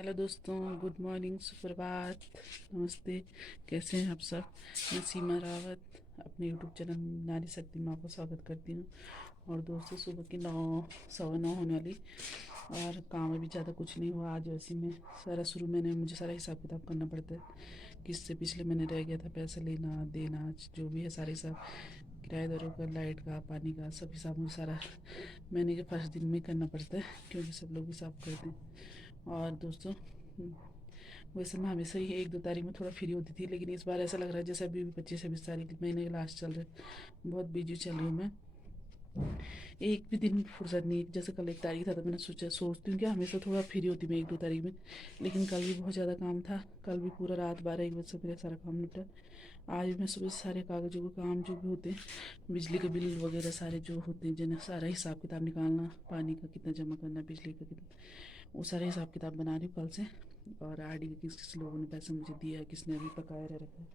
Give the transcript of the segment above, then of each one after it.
Hello दोस्तों, good morning, सुप्रभात, नमस्ते। कैसे हैं आप सब? मैं सीमा रावत अपने यूट्यूब चैनल नारी शक्ति माँ को स्वागत करती हूँ। और दोस्तों, सुबह की 9 सवा 9 होने वाली और काम अभी ज़्यादा कुछ नहीं हुआ। आज वैसे में सारा शुरू मैंने मुझे सारा हिसाब किताब करना पड़ता है। किससे पिछले महीने रह गया था पैसा लेना देना, जो भी है सारे हिसाब, किराएदारों का, लाइट का, पानी का, सब हिसाब मुझे सारा महीने के फर्स्ट दिन में करना पड़ता है, क्योंकि सब लोग हिसाब करते हैं। और दोस्तों, वैसे मैं हमेशा ही 1-2 तारीख में थोड़ा फ्री होती थी, लेकिन इस बार ऐसा लग रहा है जैसे अभी भी 25-26 तारीख महीने के लास्ट चल रहे हैं। बहुत बिजी चल रही हूँ मैं। एक भी दिन फुर्सत नहीं। जैसे कल 1 तारीख था तो मैंने सोचती हूँ कि हमेशा थोड़ा फ्री होती मैं 1-2 तारीख में, लेकिन कल भी बहुत ज़्यादा काम था। कल भी पूरा रात 12-1 बजे से मेरा सारा काम निपटा। आज भी मैं सुबह से सारे कागजों के काम जो भी होते हैं, बिजली के बिल वगैरह सारे जो होते हैं, जिन्हें सारा हिसाब किताब निकालना, पानी का कितना जमा करना, बिजली का कितना, वो सारे हिसाब किताब बना रही हूँ कल से। और आर डी के किस किस लोगों ने पैसा मुझे दिया है, किसने अभी बकाया रह रखा है,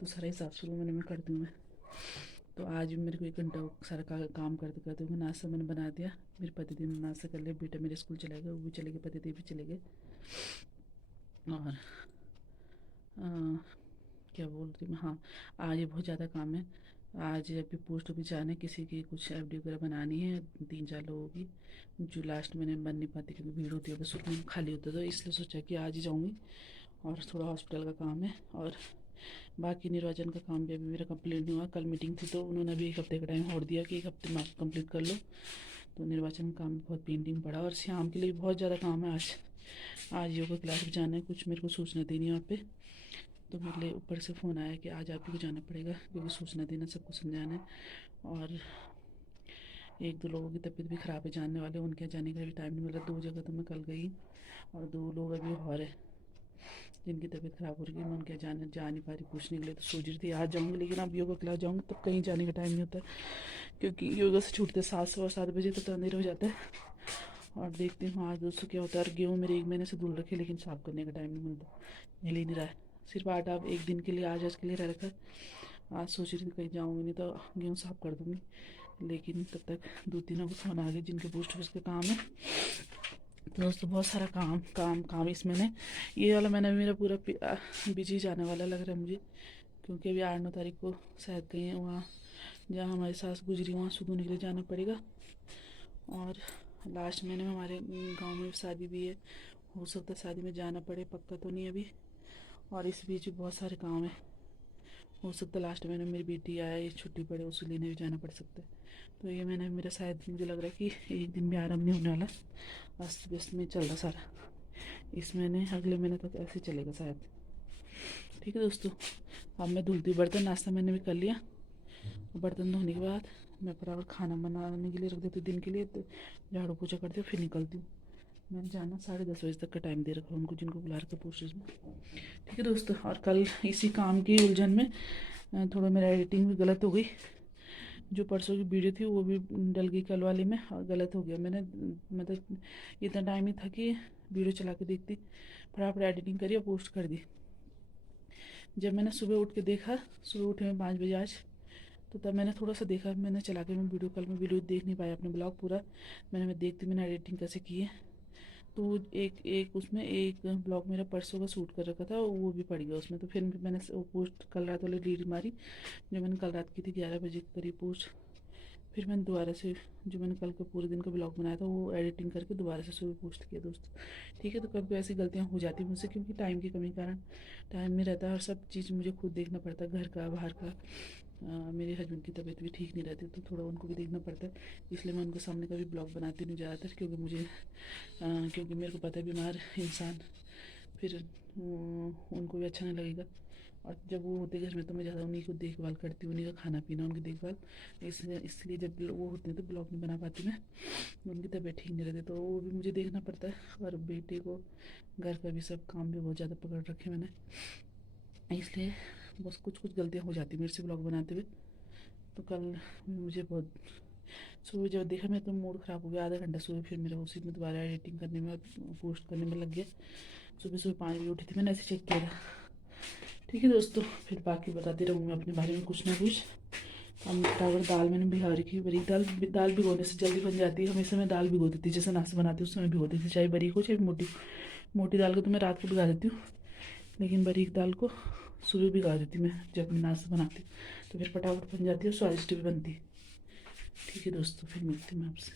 तो सारा हिसाब शुरू मैंने मैं करती हूँ मैं। तो आज भी मेरे को 1 घंटा सारा काम करते करते हुए नाश्ता मैंने बना दिया। मेरे पतिदेव ने नाश्ता कर लिया, बेटा मेरे स्कूल चला गया, वो भी चले गए, पतिदेव भी चले गए। और अ, क्या बोल रही मैं, हाँ, आज ये बहुत ज़्यादा काम है। आज अभी पोस्ट ऑफिस जाना है, किसी की कुछ एफडी वगैरह बनानी है 3-4 लोगों की, जो लास्ट में बन नहीं पाती क्योंकि भीड़ होती है, बस उसमें खाली होता है, तो इसलिए सोचा कि आज ही जाऊँगी। और थोड़ा हॉस्पिटल का काम है, और बाकी निर्वाचन का काम भी अभी मेरा कंप्लीट नहीं हुआ। कल मीटिंग थी तो उन्होंने अभी 1 हफ्ते का टाइम और दिया कि 1 हफ्ते में आप कंप्लीट कर लो। तो निर्वाचन का काम बहुत पेंडिंग पड़ा, और शाम के लिए बहुत ज़्यादा काम है। आज योगा क्लास भी जाना है, कुछ मेरे को सूचना देनी है वहाँ पे। तो मेरे लिए ऊपर से फ़ोन आया कि आज आप ही को जाना पड़ेगा, क्योंकि सूचना देना, सबको समझाना है। और 1-2 लोगों की तबीयत भी ख़राब है, जानने वाले, उनके जाने का भी टाइम नहीं मिला। 2 जगह तो मैं कल गई, और 2 लोग अभी और है जिनकी तबीयत ख़राब हो रही है। मैं उनके जा नहीं पा रही, पूछने के लिए तो सोच रही थी आज जाऊँगी, लेकिन अब योगा क्लास जाऊँगी तब कहीं जाने का टाइम नहीं होता है, क्योंकि योगा से छूटते 7-7 बजे तक तो अंधेरा हो जाता है। और देखती हूँ आज दोस्तों क्या होता है। और गेहूँ मेरे 1 महीने से धुल रखे, लेकिन साफ़ करने का टाइम नहीं मिलता, मिल ही नहीं रहा है। सिर्फ आटा अब एक दिन के लिए, आज के लिए रह रखा है। आज सोच रही थी कहीं जाऊँगी नहीं तो गेहूँ साफ़ कर दूँगी, लेकिन तब तक 2-3 को फ़ोन आ गए जिनके पोस्ट ऑफिस का काम है। तो दोस्तों, बहुत सारा काम काम काम इस महीने, ये वाला महीना भी मेरा पूरा बिजी जाने वाला लग रहा है मुझे, क्योंकि अभी 8-9 तारीख को शायद कहीं वहाँ जहाँ हमारी सास गुजरी वहाँ सुधोने के लिए जाना पड़ेगा। और लास्ट महीने में हमारे गांव में शादी भी है, हो सकता है शादी में जाना पड़े, पक्का तो नहीं अभी। और इस बीच भी बहुत सारे काम है, हो सकता है लास्ट महीने मेरी बेटी आए, छुट्टी पड़े, उसे लेने भी जाना पड़ सकता है। तो ये महीना मेरा शायद, मुझे लग रहा है कि एक दिन भी आराम नहीं होने वाला, अस्त व्यस्त में चल रहा सारा। इस महीने, अगले महीने तक ऐसे चलेगा शायद। ठीक है दोस्तों, अब मैं धुलती हूँ बर्तन। नाश्ता मैंने भी कर लिया। बर्तन धोने के बाद मैं फटाफट खाना बनाने के लिए रख देती हूँ दिन के लिए, तो झाड़ू पोछा करती हूँ, फिर निकलती हूँ। मैंने जाना 10:30 बजे तक का टाइम दे रखा है उनको, जिनको बुला रखा पोस्टर्स में। ठीक है दोस्तों, और कल इसी काम की उलझन में थोड़ा मेरा एडिटिंग भी गलत हो गई। जो परसों की वीडियो थी वो भी डल गई कल वाली में, और गलत हो गया। मैंने मतलब इतना टाइम ही था कि वीडियो चला के देखती, फटाफट एडिटिंग करी और पोस्ट कर दी। जब मैंने सुबह उठ के देखा, सुबह उठे मैं 5 बजे आज, तो तब मैंने थोड़ा सा देखा, मैंने चला के, मैं वीडियो कल में वीडियो देख नहीं पाया अपने ब्लॉग पूरा। मैं देखती मैंने एडिटिंग कैसे की है। तो एक एक उसमें एक ब्लॉग मेरा परसों का शूट कर रखा था, वो भी पड़ गया उसमें। तो फिर मैंने वो पोस्ट कल रात वाली डिलीट मारी, जो मैंने कल रात की थी 11 बजे के करीब पोस्ट। फिर मैंने दोबारा से जो मैंने कल का पूरे दिन का ब्लॉग बनाया था वो एडिटिंग करके दोबारा से सुबह पोस्ट किया दोस्तों। ठीक है, तो कभी ऐसी गलतियाँ हो जाती हैं मुझसे, क्योंकि टाइम की कमी के कारण टाइम नहीं रहता है, और सब चीज़ मुझे खुद देखना पड़ता है, घर का, बाहर का। मेरे हस्बैंड की तबीयत भी ठीक नहीं रहती, तो थोड़ा उनको भी देखना पड़ता है। इसलिए मैं उनके सामने कभी ब्लॉग बनाती नहीं ज़्यादातर, क्योंकि क्योंकि मेरे को पता है बीमार इंसान, फिर उनको भी अच्छा नहीं लगेगा। और जब वो होते घर में तो मैं ज़्यादा उन्हीं को देखभाल करती हूँ, उन्हीं का खाना पीना, उनकी देखभाल। इसलिए जब वो होते हैं तो ब्लॉग नहीं बना पाती मैं, उनकी तबीयत ठीक नहीं रहती, तो वो भी मुझे देखना पड़ता है। और बेटे को घर का भी सब काम भी बहुत ज़्यादा पकड़ रखे मैंने, इसलिए बस कुछ कुछ गलतियाँ हो जाती मेरे से ब्लॉग बनाते हुए। तो कल मुझे बहुत, सुबह जब देखा मैं तो मूड ख़राब हो गया। आधा घंटा सुबह फिर मेरा उसी में दोबारा एडिटिंग करने में, पोस्ट करने में लग गया। सुबह सुबह 5 बजे उठी थी, मैंने ऐसे चेक किया था। ठीक है दोस्तों, फिर बाकी बताती रहूँगी मैं अपने बारे में कुछ ना कुछ। हम फटाफट दाल मैंने भिगा रखी है, बरीक दाल। दाल भिगोने से जल्दी बन जाती है। हमेशा मैं दाल भिगो देती, जैसे नाश्ता बनाती हूँ उसमें भिगो देती, चाहे बरीक हो चाहे मोटी। मोटी दाल को तो मैं रात को भिगा देती हूँ, लेकिन बारीक दाल को सुबह भिगा देती हूँ मैं जब मैं नाश्ता बनाती हूँ, तो फिर फटाफट बन जाती है और स्वादिष्ट भी बनती है। ठीक है दोस्तों, फिर मिलती हूँ मैं आपसे।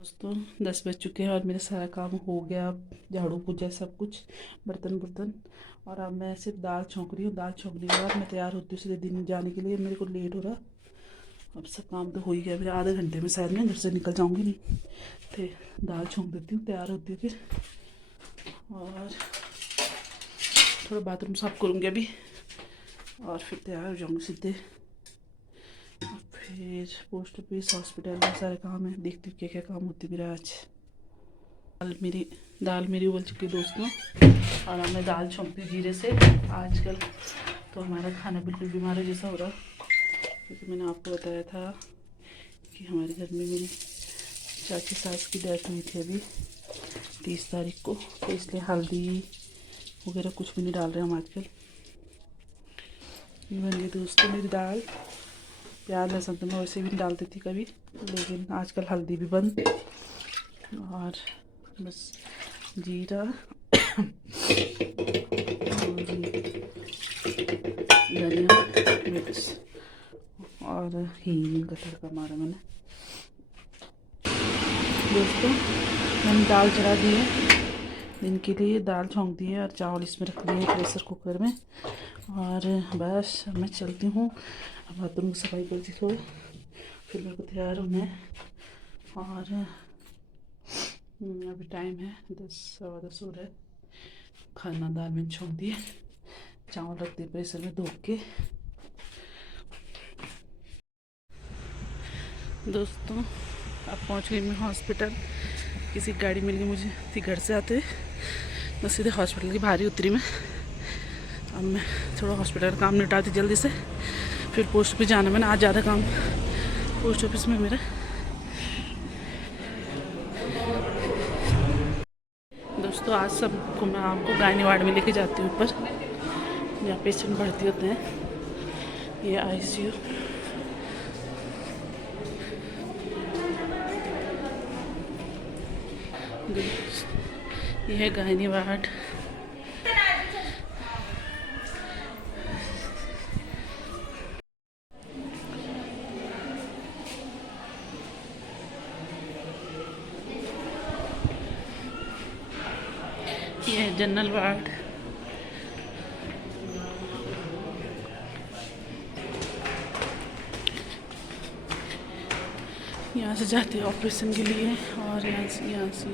दोस्तों 10 बज चुके हैं और मेरा सारा काम हो गया, झाड़ू पोछा सब कुछ, बर्तन बर्तन। और अब मैं सिर्फ दाल छौंक रही हूँ। दाल छौंकने के बाद मैं तैयार होती हूँ सीधे दिन जाने के लिए। मेरे को लेट हो रहा, अब सब काम तो हो ही गया, फिर आधे घंटे में शायद मैं घर से निकल जाऊँगी नहीं, तो दाल छौंक देती हूँ, तैयार होती हूँ फिर। और थोड़ा बाथरूम साफ करूँगी अभी और फिर तैयार हो जाऊँगी सीधे। फिर पोस्ट ऑफिस, हॉस्पिटल में सारे काम है, देखती हूँ क्या क्या काम होते मेरा आज। दाल मेरी उबल चुकी है दोस्तों, और अब मैं दाल छौंकती हूँ जीरे से। आजकल तो हमारा खाना बिल्कुल बीमारी जैसा हो रहा, क्योंकि मैंने आपको बताया था कि हमारे घर में मेरी चाची सास की डेथ हुई थी अभी 30 तारीख को, तो इसलिए हल्दी वगैरह कुछ भी नहीं डाल रहे हम आजकल। ये बन गई दोस्तों मेरी दाल। प्याज लहसुन तो मैं वैसे भी नहीं डालती थी कभी, लेकिन आजकल हल्दी भी बंद, और बस जीरा धनिया मिर्च और हींग का तड़का मारा मैंने। दोस्तों मैंने दाल चढ़ा दी है दिन के लिए, दाल छौंक दी है और चावल इसमें रख दिए हैं प्रेशर कुकर में। और बस मैं चलती हूँ, अब बाथरूम की सफाई करती थोड़ा, फिर मेरे को तैयार होना है। और अभी टाइम है 10 सवा 10 हो रहा है। खाना दाल में छौंक दिए, चावल रख दिए प्रेशर में धो के। दोस्तों अब पहुंच गई मैं हॉस्पिटल। किसी गाड़ी मिल गई मुझे थी घर से आते, मैं सीधे हॉस्पिटल की बाहर ही उतरी मैं। अब मैं थोड़ा हॉस्पिटल का काम निपटाती जल्दी से, फिर पोस्ट ऑफिस जाना। मैंने आज ज़्यादा काम पोस्ट ऑफिस में मेरा। दोस्तों आज सबको मैं आपको गायनी वार्ड में लेके जाती हूँ ऊपर, जहाँ पेशेंट भर्ती होते हैं। ये आईसीयू, ये है गायनी वार्ड। ये है जनरल वार्ड। यहाँ से जाते हैं ऑपरेशन के लिए, और यहाँ से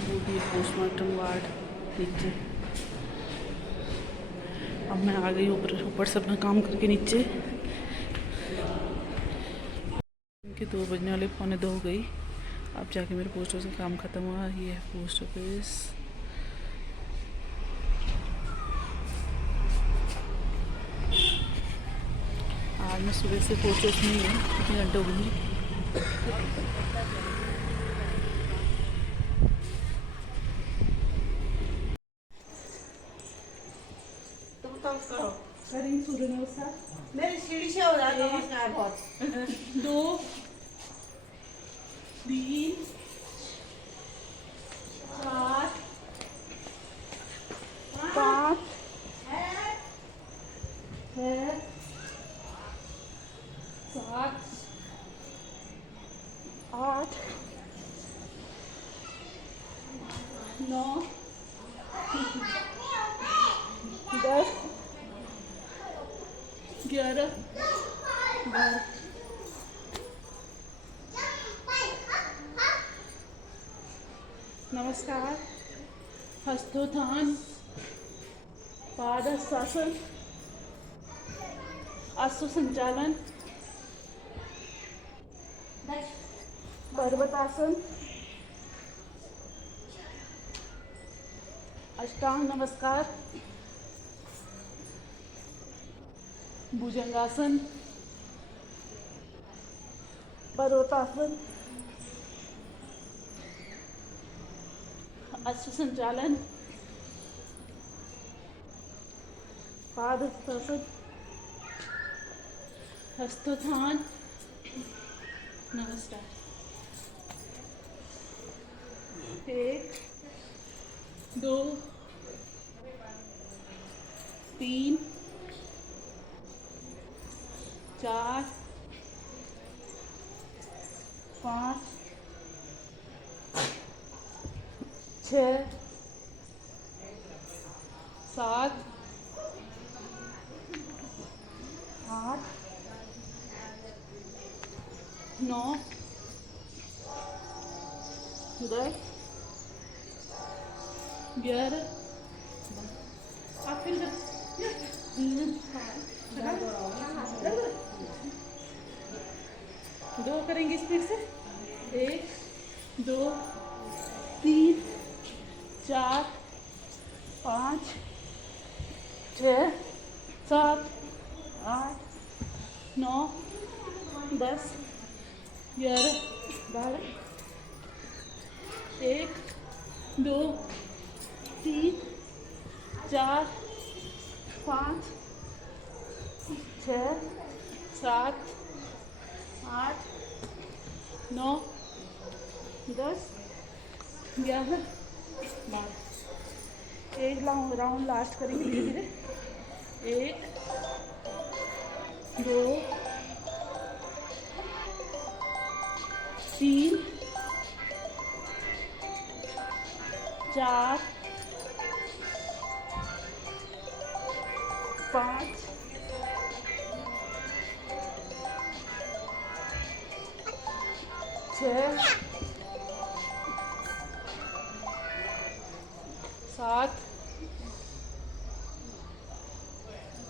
वो भी पोस्टमार्टम वार्ड नीचे। अब मैं आ गई ऊपर से अपना काम करके नीचे। इनके 2 बजने वाले, 1:45 हो गई। अब जाके मेरे पोस्ट ऑफिस का काम ख़त्म हुआ। ये है पोस्ट ऑफिस। आज मैं सुबह से पोस्ट ऑफिस में ही हूँ, कितने घंटे हो गए। सूर्य नमस्कार मेरी सीढ़ी से हो रहा है नमस्कार बहुत 2 3 4 5 6 7 8 9 10 11 12। नमस्कार, हस्तोत्थान, पादहस्तासन, अश्व संचालन, पर्वतासन, अष्टांग नमस्कार, भुजंगासन, पर्वतासन, अश्व संचालन, पादहस्तासन, हस्तोत्थान। नमस्कार। 2 3 4 5 6 7 8 9 10 11 आप फिर दो करेंगे स्पीड से 1 2 3 4 5 6 7 8 9 10 11 12 1 2 3 4 5 6 7 8 9 10 11 12 एक राउंड लास्ट करेंगे धीरे धीरे 1 2 3 4 5 6 7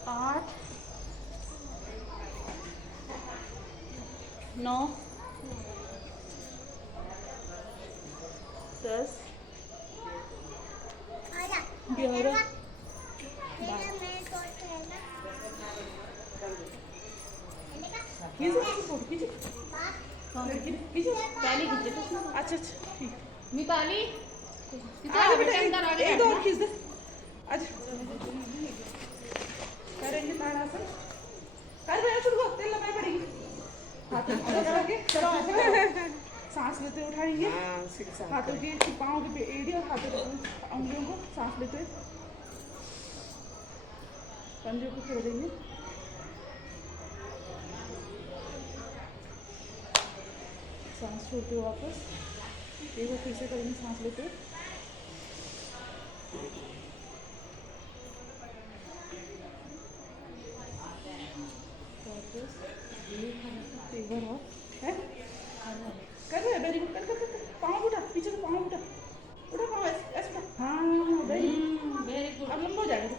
8 9 10 11 अच्छा अच्छा ठीक मिताली आगे बेटा एक दो और खींच दे अच्छा करेंगे ताड़ासन कर भैया शुरू कर तेल लगाई पड़ेगी हाथों को लगा के सांस लेते हुए उठाएंगे हाथों की पाँव की एड़ी और हाथों की उंगलियों को सांस लेते हुए कंधे को छोड़ देंगे सांस छोड़ते हुए वापस एक बार फिर से करेंगे सांस लेते हुए वापस एक बार और है कर रहे वेरी गुड कर पाँव उठा पीछे से पाँव उठा पाँव ऐसे उठा हाँ वेरी गुड अब लंबा हो जाएगा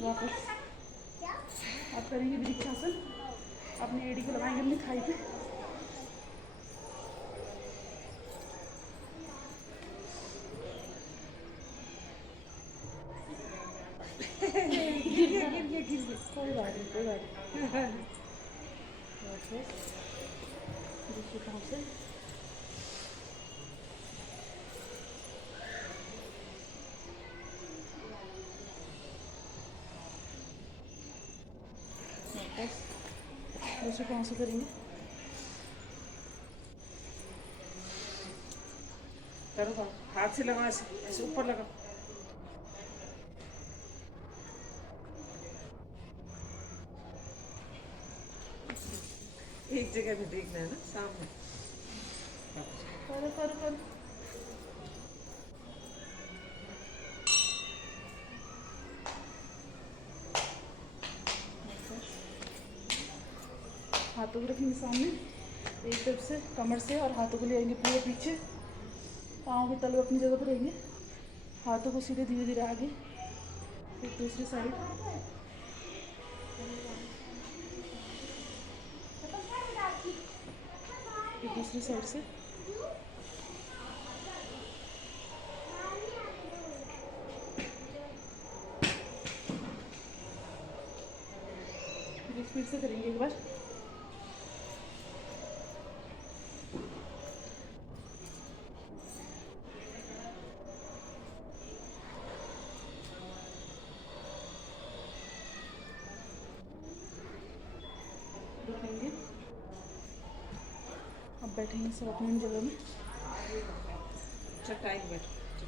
वापस अब करेंगे वृक्षासन अपनी एड़ी को लगाएंगे अपनी थाई पे गिर कोई बात नहीं वापस दूसरे पाँव से वापस दूसरे पाँव से करेंगे करो हाथ से लगा ऐसे ऊपर लगा एक जगह भी देखना है ना सामने करो हाथों को रखेंगे सामने एक तरफ से कमर से और हाथों को ले आएंगे पूरे पीछे पाँव के तलवे अपनी जगह पर रहेंगे हाथों को सीधे धीरे धीरे आगे फिर दूसरी साइड फिर दूसरी साइड से फिर से करेंगे एक बार रखेंगे अब बैठेंगे सब अपनी जगह में चटाई बैठ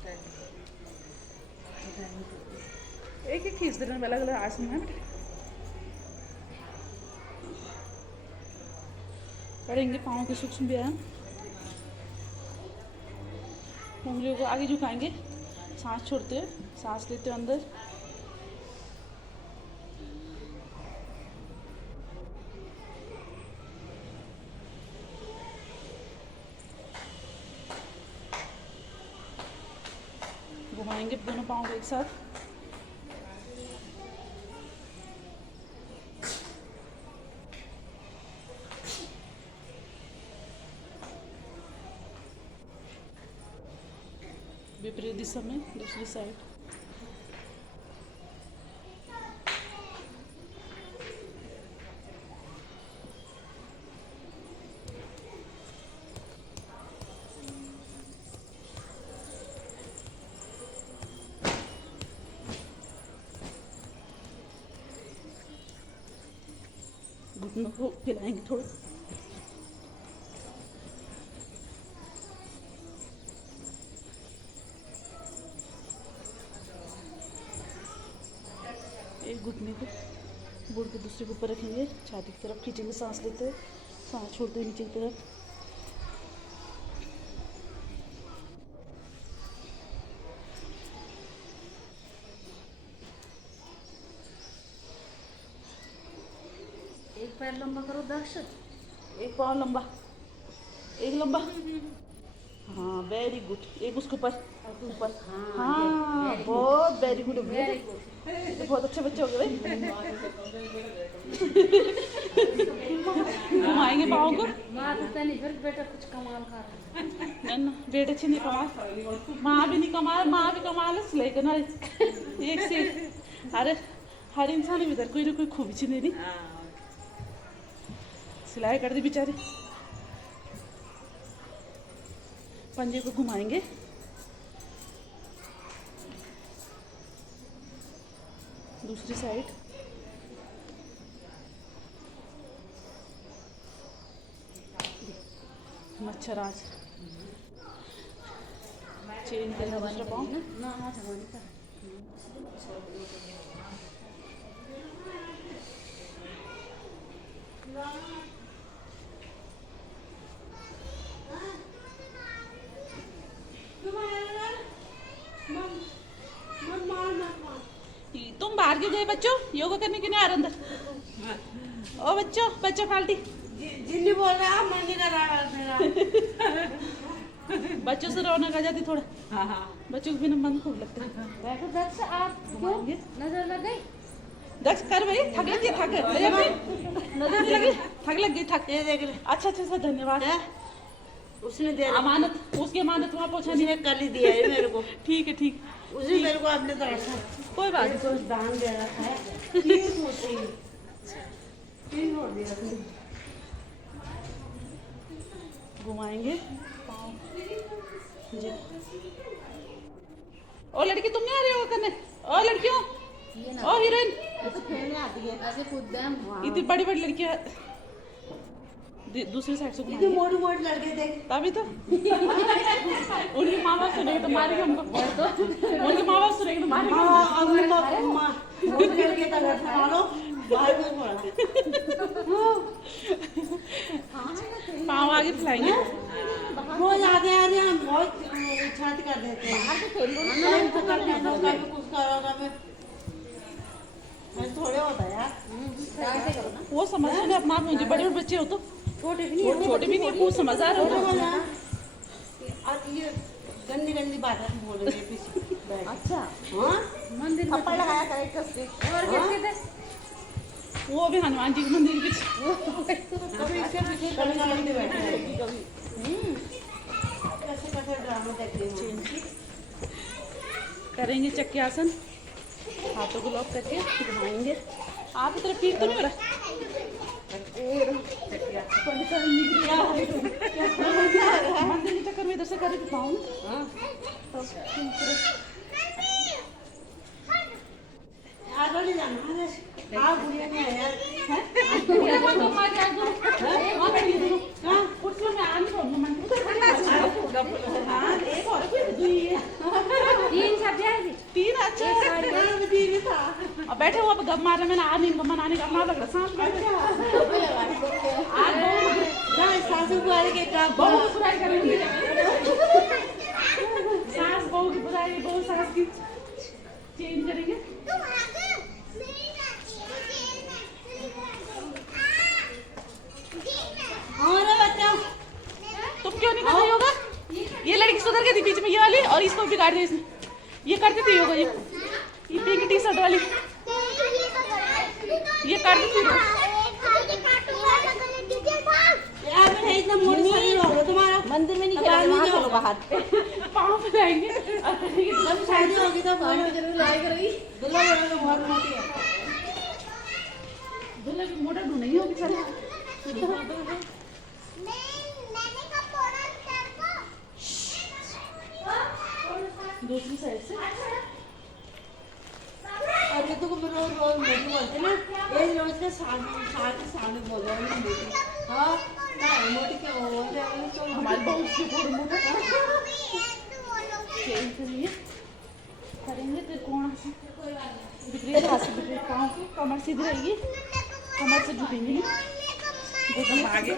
एक एक खींच देना, अलग अलग आसन है बेटा। करेंगे पाँव के सूक्ष्म व्यायाम। उंगलियों को आगे झुकाएंगे, सांस छोड़ते हुए, सांस लेते हुए अंदर। घुमाएंगे दोनों पाँव को एक साथ। विपरीत दिशा में दूसरी साइड। घुटनों को हिलाएंगे थोड़ा। एक घुटने को बुढ़ के दूसरे के ऊपर रखेंगे, छाती की तरफ खींचेंगे, सांस लेते हुए, सांस छोड़ते हुए नीचे की तरफ। एक पैर लंबा करो दक्ष। एक पाँव लंबा, एक लंबा। हाँ वेरी गुड। एक उसके ऊपर ऊपर। हाँ बहुत वेरी गुड। Very good. तो बहुत अच्छे बच्चे हो गए भाई। घुमाएंगे पाँव को। माँ तो नहीं, फिर बेटा कुछ कमाल कर रहा है। नहीं ना बेटे अच्छे नहीं कमा, माँ भी नहीं कमा, माँ भी कमा ले सिलाई करना एक से एक। अरे हर इंसान भीतर कोई ना कोई खूबी छी नहीं सिलाई कर दी बेचारी। पंजे को घुमाएंगे, दूसरी साइड। मच्छराज चेंज करेंगे दूसरा पाँव। ना ना जवानी का तुम बाहर क्यों गए बच्चों? योगा करने क्यों नहीं आ रहे अंदर? ओ बच्चों, बच्चों फाल्टी जिन्नी बोल रहा है मन नहीं कर रहा है मेरा। बच्चों से रौनक आ जाती थोड़ा। हाँ हाँ बच्चों को बिना मन खूब लगता है। बैठो दक्ष। आप क्यों नजर लग गई? दक्ष कर भाई, थक लगी, थक नजर नहीं लगी, थक लग गई, थक। ये देख ले। अच्छा अच्छा सर धन्यवाद। उसने दे अमानत, उसकी अमानत वहाँ पहुँचा नहीं। उसने कल ही दिया है मेरे को। ठीक है ठीक, उसने मेरे को अपने तरफ से कोई बात नहीं। कुछ दान दे रखा है। ठीक होती है। ठीक हो दिया उसने। घुमाएंगे पाँव जी। ओ लड़की तुम नहीं आ रही हो करने? ओ लड़कियों, ये ना ओ हीरोइन, तो खेलने आती है। ऐसे कूद हम। इतनी बड़ी बड़ी लड़कियाँ दूसरी साइड से इतनी घुमाएंगे। मोटी मोटी लड़के देख। तभी तो उनके माँ बाप सुनेंगे तो मारेंगे हमको। उनके माँ बाप सुनेंगे तो मारेंगे हमको। मोटी लड़के का घर संभालो। बाहर में थोड़ा। पाँव आगे फैलाएंगे। रोज आते आ रहे हैं बहुत छाती कर देते हैं। बाहर तो खेल लो ना। टाइम तो कर लेना, कभी कुछ करो कभी। मैं थोड़े होता है यार। ऐसे करो ना। वो समझ रहे अपना आप। मुझे बड़े बड़े बच्चे हो तो छोटे भी नहीं छोटे भी नहीं, वो समझदार हो छोटे तो। हो ना। और ये गंदी गंदी बातें बोल रही है पीछे बैठ। अच्छा हाँ मंदिर में थप्पड़ लगाया करे कसके। और कैसे थे? वो भी हनुमान जी के मंदिर के पीछे। कभी इसके पीछे कभी कभी बैठे हैं। कैसे कैसे ड्रामा देखते हैं। करेंगे चक्की आसन, हाथों को लॉक करके घुमाएंगे। आप इधर पीठ तो नहीं हो रहा? मंदिर के चक्कर में इधर से कर देता हूँ। आगे नहीं जाना। हाँ बुढ़िया नहीं है यार। हाँ एक और कोई दुई है। बैठे हुआ गप मार रहे, मैंने आज नहीं गप मनाने का अपना लग रहा सांस बैठ गया। आज सासू बुआरी के काम बहू की बुराई करेंगे, सास बहू की बुराई, बहू सास की चेंज करेंगे। और बच्चा तुम क्यों नहीं कर रही होगा? ये लड़की सुधर गई थी बीच में ये वाली, और इसको बिगाड़ दिया इसने। ये करती थी योगा, ये पिंक टी शर्ट वाली ये करती थी। यार मैं इतना मोटी शरीर हो गया तुम्हारा, मंदिर में नहीं खेलो बाहर पाँव पे जाएंगे और कहेंगे जब शादी होगी तो जरूर लाई करेगी। दुल्हा बोला तो बहुत मोटी है, दुल्हा की मोटा ढूंढेंगे होगी सारी। दूसरी साइड से और ये तो को रोज रोज मोटी बोलते ना, एक रोज के सामने बोल रहे हैं मोटी। हाँ मोटी क्या बोल रहे हैं तो हमारी बहुत सी मोटा चेंज करेंगे फिर कौन से विपरीत हाथ से विपरीत पाँव की कमर सीधी रहेगी, कमर से झुकेंगे नहीं। आगे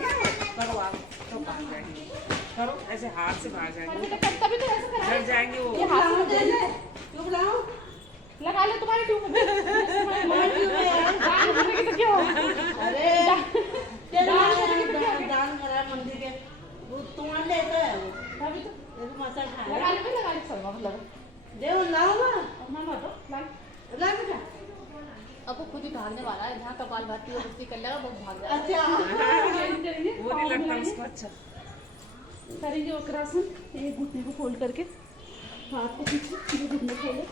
करो आप तो भाग जाएंगे, करो ऐसे हाथ से भाग जाएंगे, तभी तो ऐसा करा डर जाएंगे वो। ये हाथ से क्यों बुलाओ लगा ले तुम्हारे ट्यूब में। दान करने की तो क्या हो? अरे दान करा मंदिर के वो तुम्हारे लेता है वो तभी तो ये तो मसा लगा खाया ले सलवा लगा देव लाओ ना अपना बातो लाइक ला बेटा। अब वो खुद ही भागने वाला है, जहाँ कपाल भाती है उसकी कर लेगा, बहुत भाग जाएगा। अच्छा चेंज करेंगे, वो नहीं लगता उसको अच्छा। करेंगे वक्रासन, एक घुटने को फोल्ड करके हाथ को पीछे सीधे घुटने खोले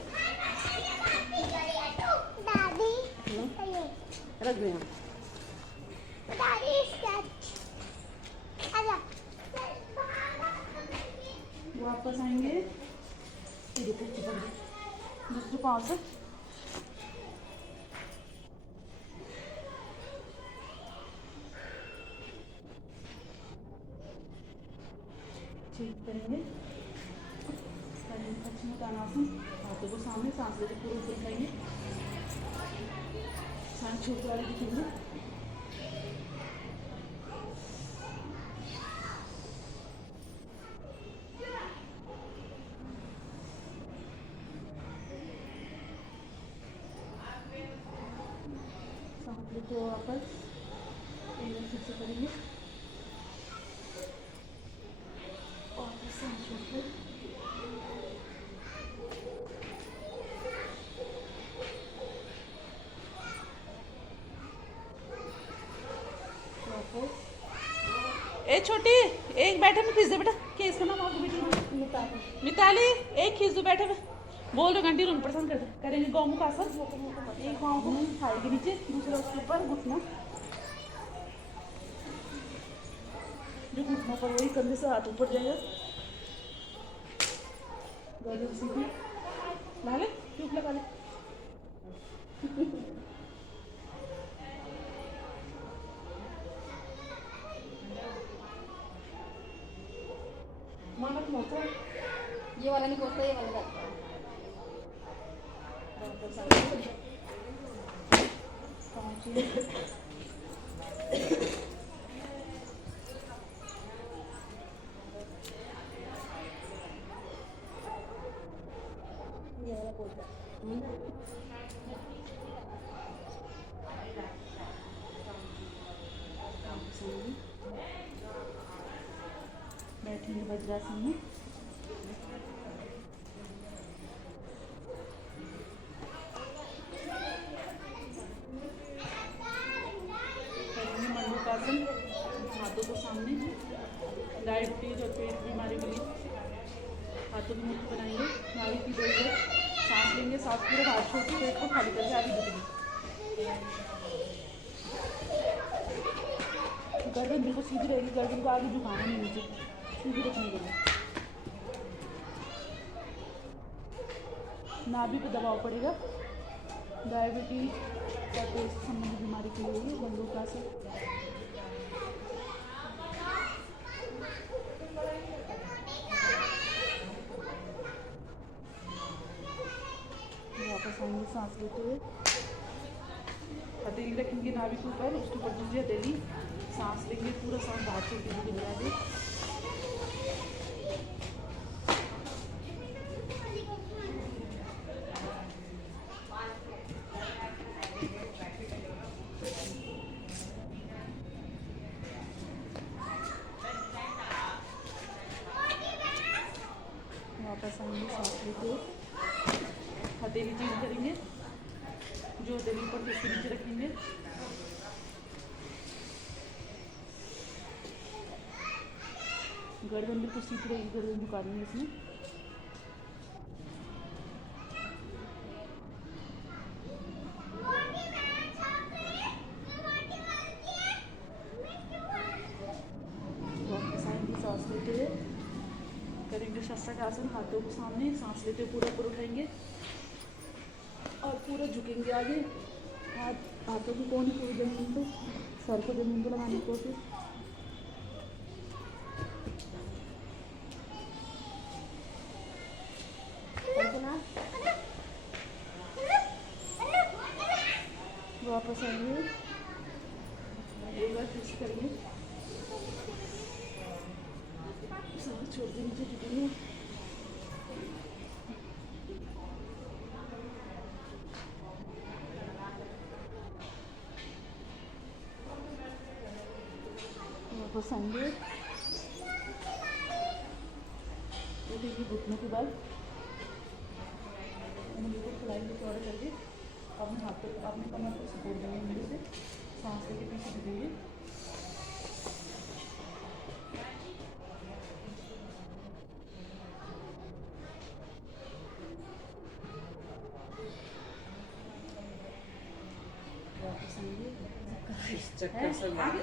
रख दो यहाँ। वापस आएंगे, ये देखो चिपक गए दूसरे पाँव से। ठीक करेंगे पश्चिमोत्तानासन, हाथों को सामने, सांस लेके पूरे ऊपर उठाएंगे, सांस छोटे वाले दिखेंगे। सांस लेके वापस एक बार फिर से करेंगे, वापस सांस छोड़कर ए छोटी एक बैठे में खींच दे बेटा, क्या इसका नाम आपको बेटी मिताली, एक खींच दो बैठे में। बोल रहे घंटी रूम पसंद कर दे। करेंगे गौमुख आसन, एक पाँव को थाई के नीचे, दूसरा उसके ऊपर घुटना, जो घुटनों पर वही कंधे से हाथ ऊपर जाएगा, गर्दन सीधी ला ले, ट्यूब लगा ले। मानक मोचा ये वाला नहीं पहुंचता, ये वाला जाता है। वापस आएंगे, पहुंचिए ये वाला पहुंचता है। बैठेंगे वज्रासन में, करेंगे मंडूकासन, हाथों को सामने, डायबिटीज और पेट बीमारी के लिए हाथों की मुट्ठी बनाएंगे, नाड़ी की दो इधर, सांस लेंगे, सांस पूरे हाथ छोड़ के पेट को खाली करके आगे झुकेंगे, गर्दन बिल्कुल सीधी रहेगी, गर्दन को आगे झुकाना नहीं, नीचे सीधी रखनी पड़ेगी, नाभि पे दबाव पड़ेगा, डायबिटीज या पेट से संबंधित बीमारी के लिए ये मंडूकासन। वापस आएंगे सांस लेते हुए, हथेली रखेंगे नाभि के ऊपर, उसके ऊपर दूसरी हथेली, सांस लेंगे, पूरा सांस बाहर से धीरे बना दे। वापस आएंगे, सांस लेते, हथेली चेंज करेंगे, जो हथेली पर उसके नीचे रखेंगे, गर्दन बिल्कुल सीधी रहेगी, गर्दन झुका देंगे इसमें। वापस आएंगे, सांस लेते हुए करेंगे शस्त्रासन, हाथों को सामने, सांस लेते हुए पूरा ऊपर उठाएंगे और पूरा झुकेंगे आगे, हाथों की कोहनी पूरी जमीन पे, सर को जमीन पे लगाने की कोशिश। वापस आएंगे, एक बार फिर से करेंगे, सांस छोड़ के नीचे झुकेंगे, वापस आएंगे, उठेंगे घुटनों के बल, मुंह को फुलाएंगे चौड़े करके, अपने हाथ पे अपने कमर को सपोर्ट देंगे, मुंह से सांस लेके पीछे झुकेंगे, वापस आएंगे, इस चक्कर से आँख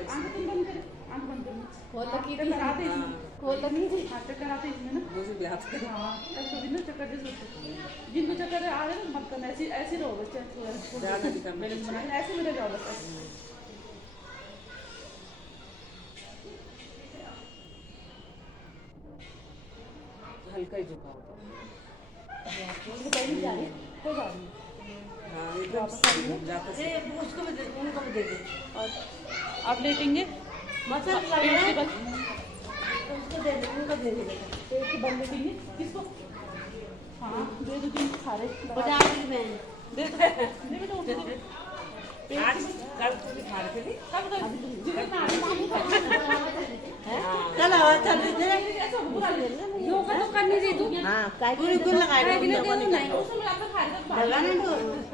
बंद करें, आँख बंद करें, खोल रखी थी, कराते इसमें, खोल रखी थी। हाथ तक कराते इसमें ना। मुझे ब्याह था। हाँ, कभी ना चक्कर जैसे होते हैं। जिनको चक्कर आ रहे हैं मत करना, ऐसे ऐसे रहो बस, ज़्यादा भी करना बैलेंस बना के ऐसे में रह जाओ बस ऐसे। हल्का ही झुका होगा। उसको कहीं नहीं जा रही, कोई बात नहीं। हाँ एकदम जाता से। उसको भी दे, उनको भी दे दे। और आप लेटेंगे, मसाला पेट लगा के है, बल, उसको दे दे, उनको दे दे। पेट के बल लेटेंगे, किसको? हाँ, दे दो तीन सारे, बता दी मैं। दे दो, नहीं बेटा उठ दो। आज कल तुझे खाने के लिए कब कर जितना चल आवा चल दे। ऐसा बुरा ले योगा तो करनी थी तू। हाँ, काय की गुल लगा रही है। उसमें आपका खाएगा लगा ना तू।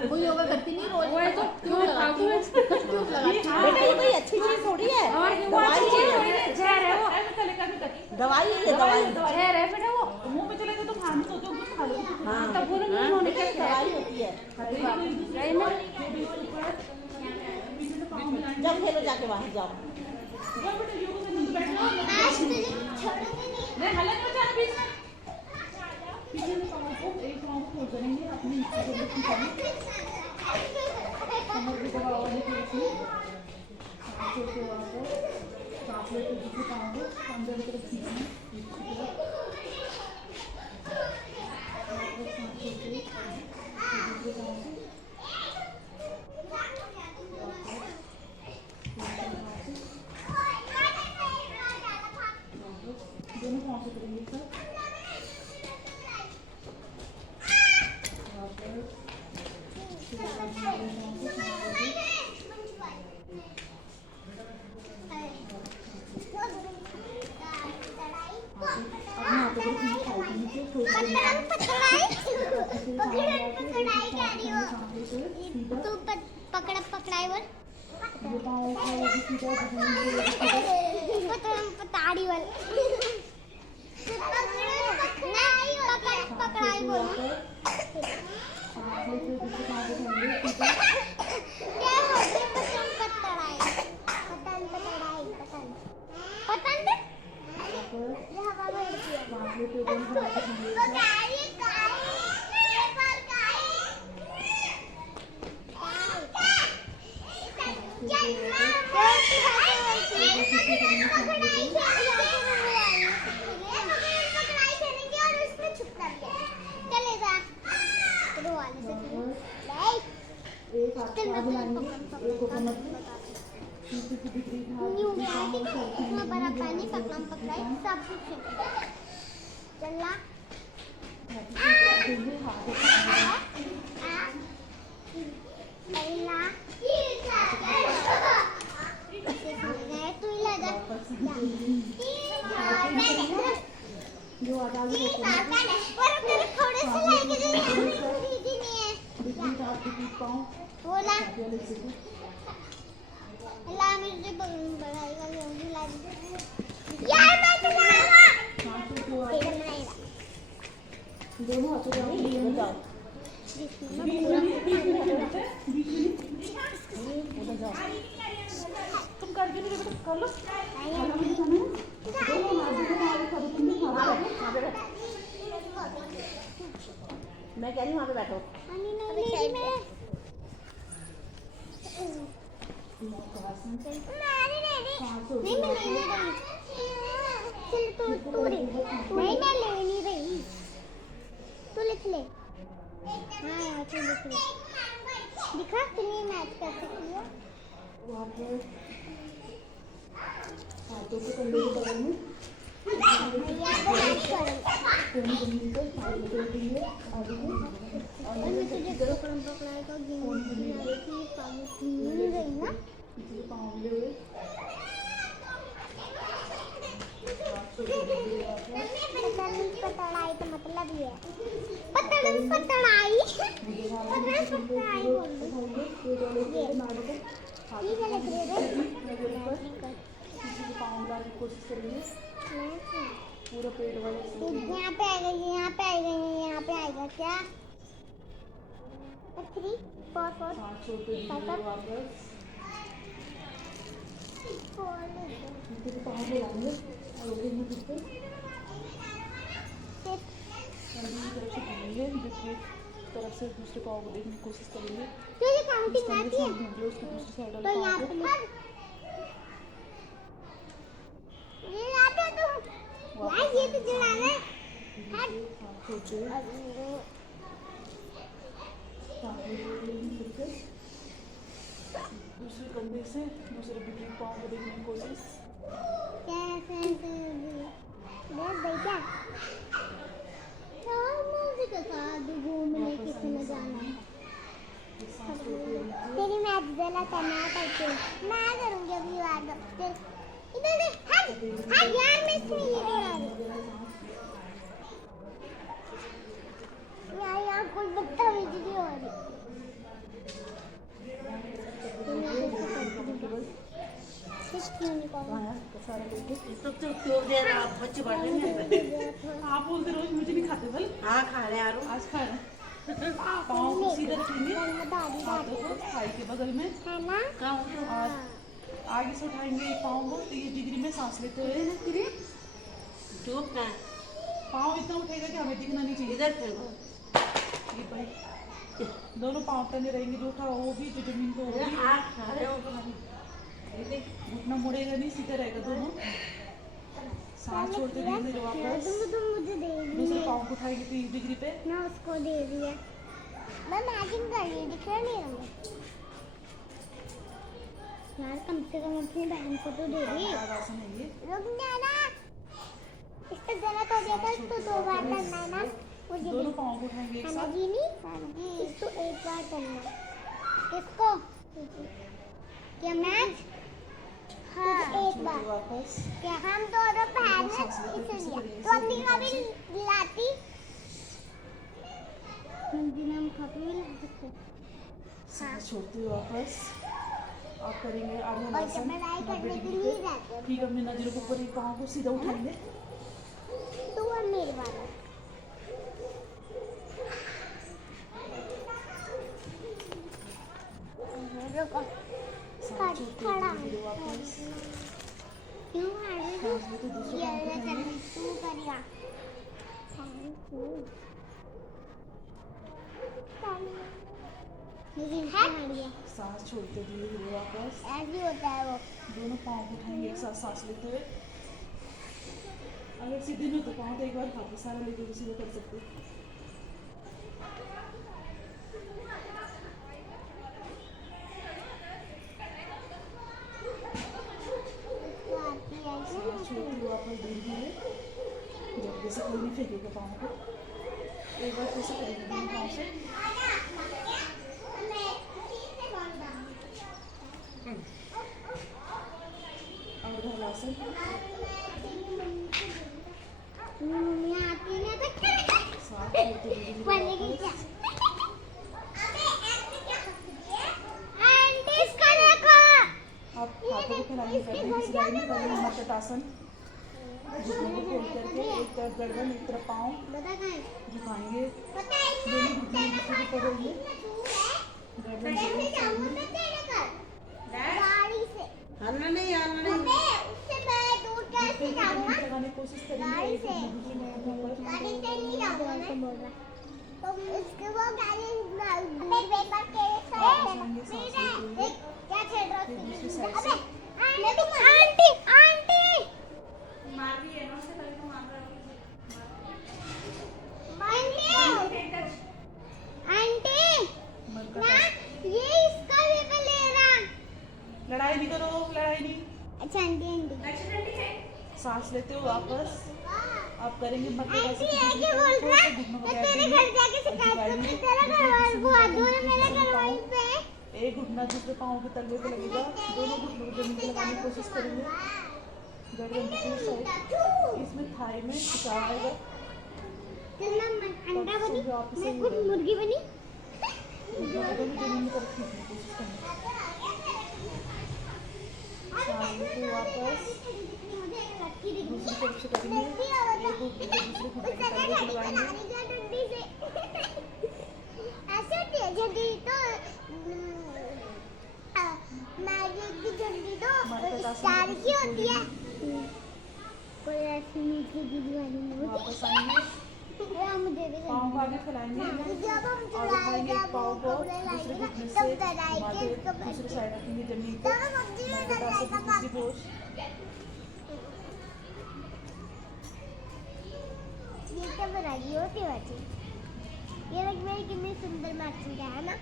वो योगा करती नहीं रोज, वो है तो क्यों लगाती है? क्यों लगाती है? बेटा ये कोई अच्छी चीज थोड़ी है। वो अच्छी चीज थोड़ी है, जहर है वो। ऐसे चलेगा भी कर दवाई है ये दवाई। जहर है बेटा वो। मुंह पे चलेगा तो खाने सोचो कुछ खा लो। हाँ तब बोलो नहीं होने बेटा, क्या दवाई होती है। है ना? जब खेलो जाके बाहर जाओ। नहीं हल्ला नहीं बचाना बीच में। पीछे से पाँव को एक पाँव को फोल्ड करेंगे अपनी कमर की दबा और देखिए इसमें सांस लेते हुए वहाँ पर सांस लेते दूसरे पाँव को अंदर की तरफ खींचना पीछे की तरफ सांस लेते दूसरे पाँव को दोनों पाँव से करेंगे सर। पकड़ा पकड़ाई बोल पताड़ी बोल पकड़ाई बोल चल मैं तुझे पकड़म न्यू इसमें बड़ा पानी पकड़म पकड़ाई सब कुछ चलना तू ही ला जा जो आ जाओगे और तेरे थोड़े से लेके जो यहाँ दीदी नहीं है बोला ला मुझे बढ़ाएगा जल्दी ला यार मैं चलाऊंगा दोनों हाथों से लिए जाओ तुम करके नहीं बेटा कर लो मैं कह रही हूँ वहाँ पे बैठो नहीं मैं लेने रही चल तू नहीं मैं लेनी रही तू लिख ले हाँ यार तू लिख ले दिखा तुमने मैच कर सकती है वहाँ पर हाथों के कंधे के बगल में और मैं तुझे पकड़म पकड़ाएगा नहीं रही ना पतड़ाई तो मतलब ये है पतड़म पतड़ाई ठीक है लग रही है कोशिश करेंगे पूरा पेट वाले यहाँ पे आएगा यहाँ पे आएगा यहाँ पे आएगा क्या 3 4 4 हाथ छोटे वापस पाँव बुलाएंगे और आगे में पीछे तरफ से दूसरे पाँव को देखने की कोशिश करेंगे तुझे काउंटिंग आती है उसके दूसरी साइड तो यहाँ पे लिख ये आता तू यार ये तो जलाना है दूसरे कंधे से दूसरे बिल्ली पाँव को देखने की कोशिश कैसे बेटा म्यूजिक के साथ घूमने किसी में जाना है तेरी मैच जला करना करके मैं करूँगी अगली बार इधर देख हट यार मैं इसमें ये यार कोई बदतमीजी नहीं हो रही बच्चे बढ़ रहे हैं आप बोलते रोज मुझे नहीं खाते बल हाँ खा रहे हैं आज खा रहे हैं पाँव को सीधा रखेंगे हाथों को थाई के बगल में है ना और आगे से उठाएंगे एक पाँव को 30 डिग्री में सांस लेते हुए चुप ना पाँव इतना उठेगा कि हमें दिखना नहीं चाहिए इधर फेंको ये भाई दोनों पाँव टने रहेंगे जो उठा वो भी जो जमीन को वो भी हाथ खा रहे हो घुटना मुड़ेगा नहीं सीधा रहेगा दोनों सांस छोड़ते धीरे धीरे वापस तुम मुझे दे रही दूसरे है पाँव को उठाएंगे 30 डिग्री पे ना उसको दे रही है मैं मैचिंग कर रही हूँ दिख रहा नहीं हमें यार कम से कम अपनी बहन को तो दे रही आसन है ये रुक जाना इस पे गलत हो जाएगा तो 2 बार करना है ना मुझे दोनों पाँव को उठाएंगे एक है ना साथ जीनी इसको 1 बार करना किसको क्या मैच हाँ 1 बार वापस क्या हम दोनों बहन हैं इसलिए तो अम्मी का भी लाती हम खाते भी ला सकते सांस छोड़ते हुए वापस आप करेंगे आगे और जब मैं लाई करने के लिए जाते हैं ठीक अपने नजरों के ऊपर एक पाँव को सीधा उठाएंगे तो वो मेरे वाला सांस छोड़ते खड़ा हुए धीरे वापस क्यों आ रही सांस लेते दूसरे ये पाँव को कर उठाएंगे तू करिया लेकिन है सांस छोड़ते धीरे धीरे वापस ऐसे होता है वो दोनों पाँव को उठाएंगे एक साथ सांस लेते हुए अगर सीधे में तो पाँव तो एक बार वापस सारा लेके उसी में कर सकते छोड़ती हूँ वापस धीरे धीरे, जल्दी से कोई नहीं फेंकेगा पाँव को। एक बार फिर से करेंगे दोनों पाँव से। और हलासन। मम्मी आती है तो साथ छोड़ते धीरे धीरे वापस। आंटी इसको देखो। आप हाथों को फैलाएंगे, करने की सिलाई में करेंगे मर्कटासन। घुटनों को फोल्ड करके एक तरफ गर्दन एक तरफ पाँव बता कहाँ है? झुकाएंगे, पता है दोनों घुटने एक दूसरे को पकड़ेंगे, गर्दन से गाड़ी से हरना नहीं हरना नहीं अबे उससे मैं दूर कैसे जाऊंगा? लगाने की कोशिश करेंगे, गाड़ी एक से दूसरे को ऊपर। गाड़ी से नहीं जाऊंगा मैं बोल रहा तो इसके वो गाड़ी अबे पेपर के साथ क्या छेड़ रहा है? अबे आंटी आंटी मार भी है ना उससे कभी तो मार रहा आंटी आंटी ना ये इसका पेपर ले रहा। लड़ाई नहीं करो, लड़ाई नहीं। अच्छा आंटी आंटी सांस लेते हो वापस। आप करेंगे आंटी ये क्या बोल रहा है? मैं तेरे घर जाके शिकायत करूंगी, तेरा घर वाला बहुत दूर है, मेरा घर वहीं पे है। एक घुटना दूसरे पाँव के तलवे पे लगेगा, दोनों घुटनों को जमीन पे लगाने की कोशिश करेंगे, गर्दन की पूरी साइड। इसमें थाई में खिंचाव आएगा। चलना मैं अंडा बनी, मैं खुद मुर्गी बनी। गर्दन जमीन पर खींचने की कोशिश करेंगे। सांस लेते वापस दूसरी तरफ से करेंगे, एक घुटने को दूसरे घुटने के तलवे पे लगाएंगे। ऐसे झंडी तो मैजिक की झंडी तो स्टार की होती है, कोई ऐसी मीठी दीवानी नहीं वापस होती। आएंगे, मुझे भी पाँव को आगे फैलाएंगे जब हम और उठाएंगे एक पाँव को दूसरे घुटने से तब माथे दूसरी साइड रखेंगे जमीन पे, मर्कटासन की दूसरी पोज। ये क्या बनाई होती है? ये देख मेरी कितनी सुंदर मैचिंग है ना?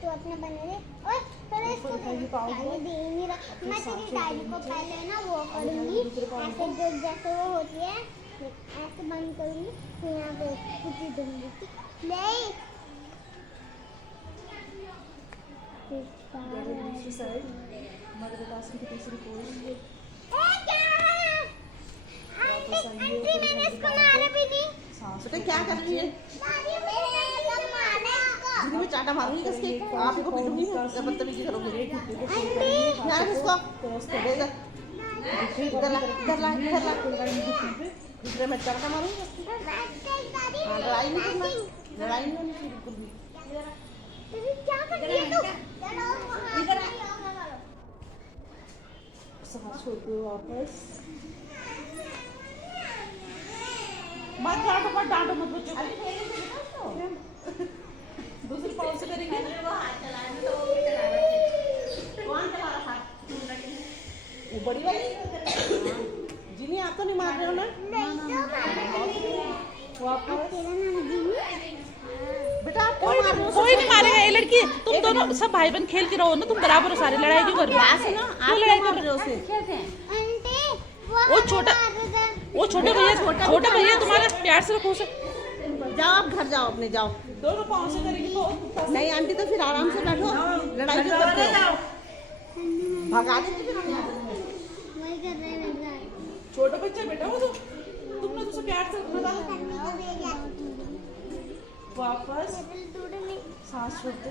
तो अपना बना ले और पहले इसको डायरी दे ही नहीं रहा। मैं तेरी डायरी को पहले ना वो करूँगी, ऐसे जो जैसे वो होती है ऐसे बंद करूँगी, फिर यहाँ पे कुछ दूँगी नहीं। गर्दन दूसरी साइड, मर्कटासन की तीसरी पोज। वापस आएंगे, मैंने इसको मारा भी नहीं। सांस बेटा क्या कर रही है? जिंदगी में चाटा मारूंगी किसके? आप को पीटूंगी मैं, बदतमीजी करोगे। यार इसको इधर इधर ला दूसरे में चाटा मारूंगी। लड़ाई नहीं करना, लड़ाई नहीं होनी चाहिए बिल्कुल भी। क्या कर रही है तू? इधर सांस छोड़ते हो वापस। मत डांटो मत बच्चों को। दूसरी पाँव से करेंगे। कौन चला रहा था? वो बड़ी वाली जिन्हें आप तो नहीं मार रहे हो ना? वापस बेटा आप क्यों मार रहे हो? कोई नहीं मारेगा, ये लड़की तुम दोनों सब भाई बहन खेलती रहो ना, तुम बराबर हो सारे, लड़ाई क्यों कर रही हो? सुनो आप लड़ाई कर रहे हो उसे। वो छोटे भैया तुम्हारा प्यार से रखो उसे। जाओ आप घर जाओ अपने, जाओ। दोनों पाँव से करेंगे। नहीं आंटी तो फिर आराम से बैठो, लड़ाई क्यों करते हो? भगा देती फिर वही कर रहे हैं। छोटा बच्चा बेटा वो तो, तुमने तो उसे प्यार से रखना था। वापस सांस छोड़ते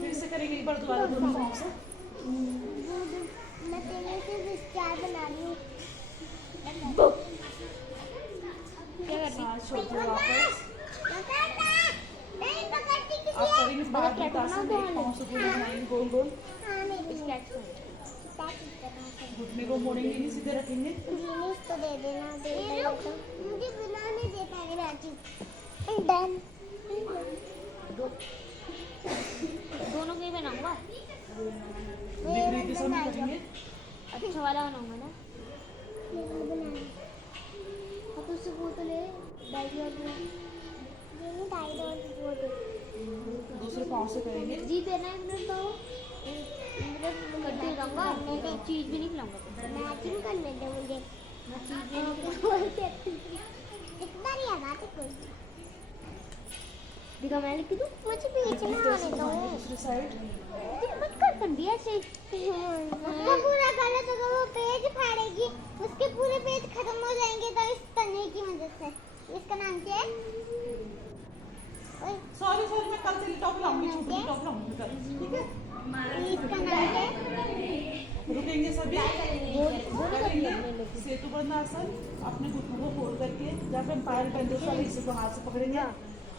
फिर से करेंगे एक बार दोबारा दोनों पाँव से। मैं तेरे से स्टार बना रही हूँ। सांस छोड़ते वापस। नहीं पकड़ती किसी आप करेंगे बारहवीं एक पाँव से पूरा बनाएंगे गोल गोल। घुटने को मोड़ेंगे नहीं, सीधे रखेंगे। इसको दे देना, मुझे बिना नहीं देता है राजी। डन। दोनों के ही बनाऊंगा, डिग्री के समय करेंगे। अच्छा वाला बनाऊंगा ना। अब उससे वो तो ले डायरी और दूसरे पाँव से करेंगे। जी देना है, मिनट दो। कद्दू खाऊंगा, चीज भी नहीं खिलाऊंगा मैचिंग करने दे मुझे। मैं चीज भी नहीं खाऊंगा। इस बार याद आती कोई दिखा, मैं लिख दूं, मुझे बीच में आने दो। दूसरी साइड मत कर कंडी ऐसे, उसका पूरा गला तो वो पेज फाड़ेगी, उसके पूरे पेज खत्म हो जाएंगे तो इस तने की मदद से। इसका नाम क्या है? सॉरी मैं कल से टॉप लाऊंगी, छोटी टॉप लाऊंगी कल, ठीक है? इसका नाम क्या है? रुकेंगे सभी, करेंगे सेतु बंद आसन, अपने घुटनों को फोल्ड करके, जहाँ पे हम पायल बंद उस वाले हिस्से को हाथ से पकड़ेंगे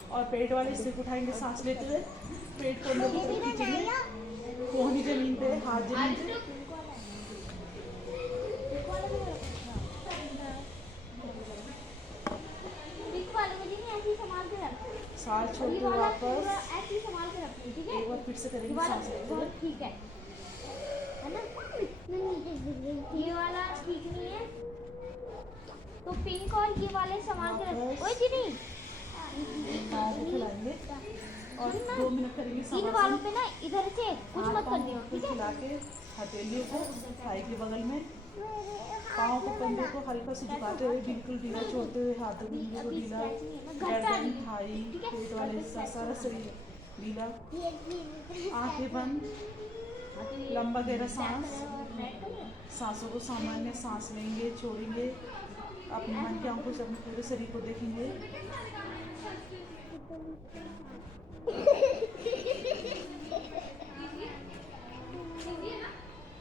और पेट वाले हिस्से को उठाएंगे, सांस लेते हुए पेट को अंदर की तरफ खींचेंगे, कोहनी जमीन पे, हाथ जमीन पे। सांस छोड़ते हुए वापस ऐसे ही संभाल के रखनी, ठीक है? एक बार फिर से करेंगे सांस लेते हुए। ठीक है ना? ये वाला ठीक नहीं है तो पिंक और ये वाले संभाल के रख। ओए जी नहीं, पैर को फैलाएंगे और 2 मिनट करेंगे इन वालों पे ना इधर से कुछ मत कर दियो, ठीक है? खिला के हथेलियों को थाई के बगल में, पाँव को कंधे को हल्का से झुकाते हुए बिल्कुल ढीला छोड़ते हुए, हाथों को ढीला, गर्दन, थाई, पेट वाले हिस्सा, सारा शरीर ढीला, आंखें बंद, लंबा गहरा सांस, सांसों को सामान्य सांस लेंगे, छोड़ेंगे, अपने मन की आंखों से अपने पूरे शरीर को देखेंगे।